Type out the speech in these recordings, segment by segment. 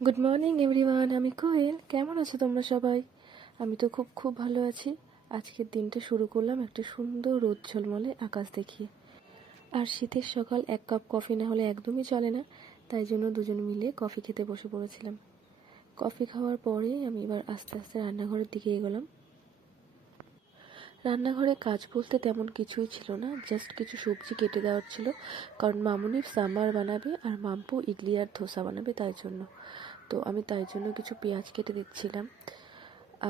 Good morning everyone, আমি কোয়েল। কেমন আছো তোমরা সবাই? আমি তো খুব খুব ভালো আছি। আজকের দিনটা শুরু করলাম একটা সুন্দর রোদ ঝলমলে আকাশ দেখিয়ে। আর শীতের সকাল এক কাপ কফি না হলে একদমই চলে না, তাই জন্য দুজন মিলে কফি খেতে বসে পড়েছিলাম। কফি খাওয়ার পরে আমি এবার আস্তে আস্তে রান্নাঘরের দিকে এগোলাম। রান্নাঘরে কাজ বলতে তেমন কিছুই ছিল না, জাস্ট কিছু সবজি কেটে দেওয়ার ছিল, কারণ মামুনি সাম্বার বানাবে আর মাম্পু ইডলি আর ধোসা বানাবে, তাই জন্য। তো আমি তাই জন্য কিছু পেঁয়াজ কেটে দিচ্ছিলাম।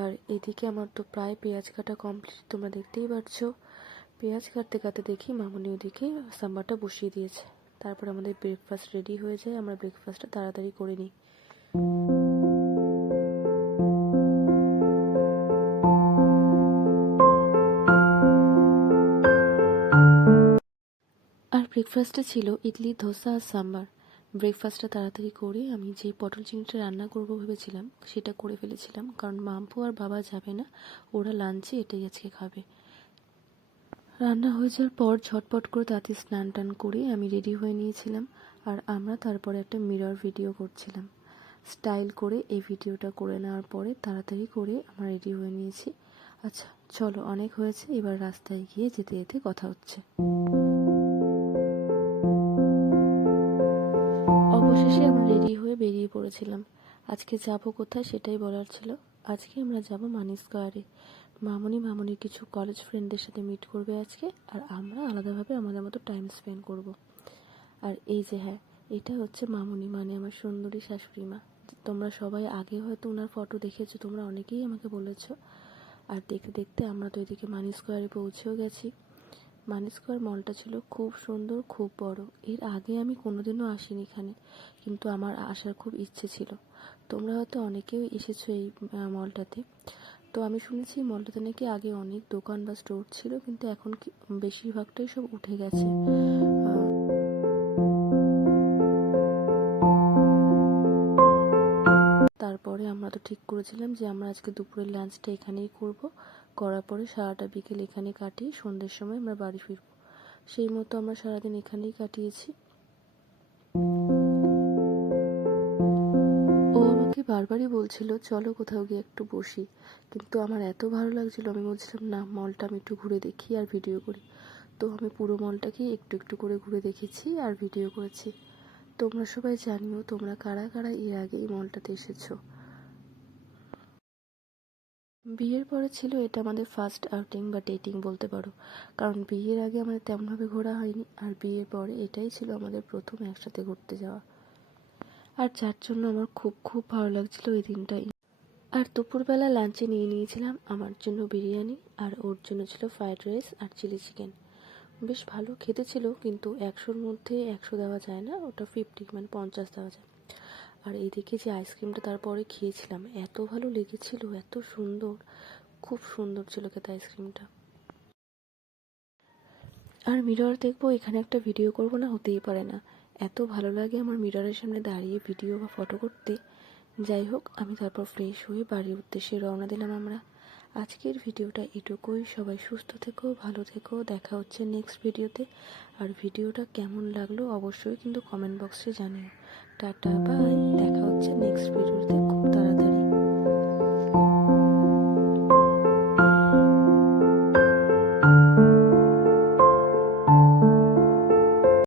আর এদিকে আমার তো প্রায় পেঁয়াজ কাটা কমপ্লিট, তোমরা দেখতেই পাচ্ছো। পেঁয়াজ কাটতে কাটতে দেখি মামুনি ওদিকে সাম্বারটা বসিয়ে দিয়েছে। তারপর আমাদের ব্রেকফাস্ট রেডি হয়ে যায়, আমরা ব্রেকফাস্টটা তাড়াতাড়ি করে নিই। আর ব্রেকফাস্টে ছিল ইডলি, ধোসা আর সাম্বার। ব্রেকফাস্টটা তাড়াতাড়ি করে আমি যে পটল চিংড়িটা রান্না করবো ভেবেছিলাম সেটা করে ফেলেছিলাম, কারণ মাম্পু আর বাবা যাবে না, ওরা লাঞ্চে এটাই আজকে খাবে। রান্না হয়ে যাওয়ার পর ঝটপট করে তাতে স্নান টান করে আমি রেডি হয়ে নিয়েছিলাম। আর আমরা তারপরে একটা মিরর ভিডিও করছিলাম। স্টাইল করে এই ভিডিওটা করে নেওয়ার পরে তাড়াতাড়ি করে আমরা রেডি হয়ে নিয়েছি। আচ্ছা চলো, অনেক হয়েছে, এবার রাস্তায় গিয়ে যেতে যেতে কথা হচ্ছে। অবশেষে আমরা রেডি হয়ে বেরিয়ে পড়েছিলাম। আজকে যাব কোথায় সেটাই বলার ছিল। আজকে আমরা যাব মানি স্কোয়ারে। মামুনির কিছু কলেজ ফ্রেন্ডদের সাথে মিট করবে আজকে, আর আমরা আলাদাভাবে আমাদের মতো টাইম স্পেন্ড করব। আর এই যে হ্যাঁ, এটা হচ্ছে মামুনি, মানে আমার সুন্দরী শাশুড়ি মা। তোমরা সবাই আগে হয়তো ওনার ফটো দেখেছো, তোমরা অনেকেই আমাকে বলেছো। আর দেখতে দেখতে আমরা তো এদিকে মানি স্কোয়ারে পৌঁছেও গেছি। মানি স্কোয়ার মলটা ছিল খুব সুন্দর, খুব বড়। এর আগে আমি কোনোদিনও আসিনি এখানে, কিন্তু আমার আসার খুব ইচ্ছে ছিল। তোমরা হয়তো অনেকেও এসেছো এই মলটাতে। তো আমি শুনেছি মলটাতে নাকি আগে অনেক দোকান বা স্টোর ছিল, কিন্তু এখন বেশিরভাগটাই সব উঠে গেছে। তারপরে আমরা তো ঠিক করেছিলাম যে আমরা আজকে দুপুরের লাঞ্চটা এখানেই করব। করার পরে সারাটা বিকেল এখানে কাটিয়ে সন্ধ্যের সময় আমরা বাড়ি ফিরব। সেই মতো আমরা সারাদিন এখানেই কাটিয়েছি। ও আমাকে বারবারই বলছিল চলো কোথাও গিয়ে একটু বসি, কিন্তু আমার এত ভালো লাগছিল, আমি বলছিলাম না, মলটা আমি একটু ঘুরে দেখি আর ভিডিও করি। তো আমি পুরো মলটাকেই একটু একটু করে ঘুরে দেখেছি আর ভিডিও করেছি। তোমরা সবাই জানিও তোমরা কারা কারা এর আগে এই মলটাতে এসেছো। বিয়ের পরে ছিল এটা আমাদের ফার্স্ট আউটিং বা ডেটিং বলতে পারো, কারণ বিয়ের আগে আমাদের তেমনভাবে ঘোরা হয়নি, আর বিয়ের পরে এটাই ছিল আমাদের প্রথম একসাথে ঘুরতে যাওয়া। আর যার জন্য আমার খুব খুব ভালো লাগছিল এই দিনটাই। আর দুপুরবেলা লাঞ্চে নিয়ে নিয়েছিলাম আমার জন্য বিরিয়ানি, আর ওর জন্য ছিল ফ্রাইড রাইস আর চিলি চিকেন। বেশ ভালো খেতে ছিল, কিন্তু 100-র মধ্যে 100 দেওয়া যায় না, ওটা 50 মানে 50 দেওয়া যায়। আর এইদিকে যে আইসক্রিমটা তারপরে খেয়েছিলাম, এত ভালো লেগেছিল, এত সুন্দর, খুব সুন্দর ছিল খেতে আইসক্রিমটা। আর মিরর দেখবো এখানে একটা ভিডিও করব না, হতেই পারে না, এত ভালো লাগে আমার মিররের সামনে দাঁড়িয়ে ভিডিও বা ফটো করতে। যাই হোক, আমি তারপর ফ্রেশ হয়ে বাড়ির উদ্দেশ্যে রওনা দিলাম আমরা। আজকের ভিডিওটা এটুকুই। সবাই সুস্থ থেকো, ভালো থেকো, দেখা হচ্ছে নেক্সট ভিডিওতে। আর ভিডিওটা কেমন লাগলো অবশ্যই কিন্তু কমেন্ট বক্সে জানিও। টাটা, বাই, দেখা হচ্ছে নেক্সট ভিডিওতে।